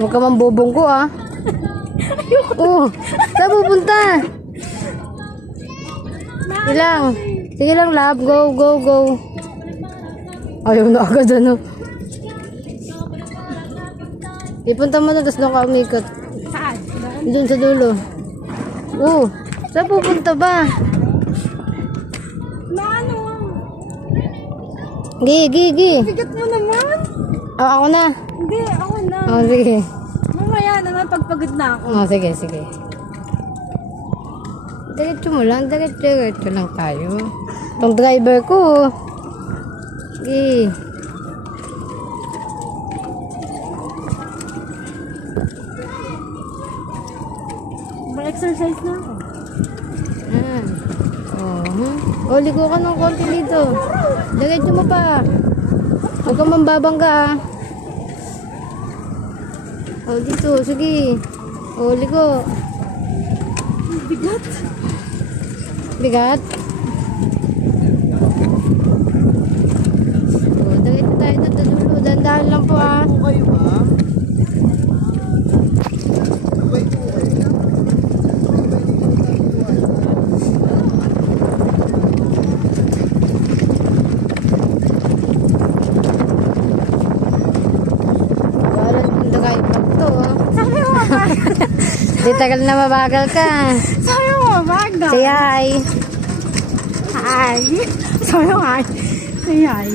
Huwag ka mambubong ko, ah. Oh, saan pupunta? Sige lang. Sige lang, love. Go, go, go. Ayaw na agad, ano. Ipunta mo na, tapos doon ka umikot. Saan? Doon sa dulo. Oh, saan pupunta ba? Na ano? Gi. Bigat mo naman. Oh, ako na. Hindi, ako na. Oh, sige. Mamaya naman pagpagod na ako. Oh, sige. Diretso mo lang. Diretso lang tayo. Itong driver ko. Sige. Mag-exercise na ako. Oh, ligo ka ng konti dito. Diretso mo pa. Huwag kang mambabangga, ah. Oh, dito. Sige. Oh, ligo. Bigat. Bigat? Oh, diretso tayo na dulo. Dandahan lang po, ah. kayo ba? Balas punta kayo pag to, oh. Sabi mo ba? Di tagal na mabagal ka. Sabi mo ba? Say hi. Hi. Sabi mo hi. Say hi.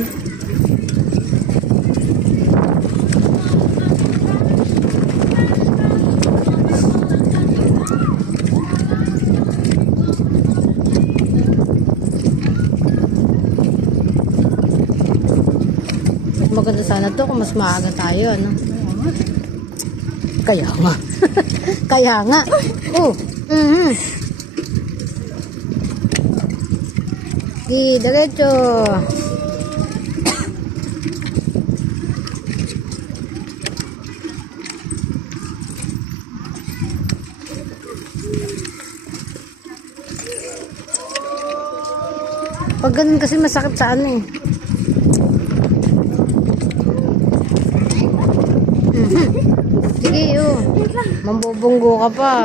Maganda sana to kung mas maaga tayo, ano? Kaya nga. Kaya nga. Oh. Di, diretso. Pag ganun kasi masakit sa ano eh. Sige, oh. Mambubunggo ka pa.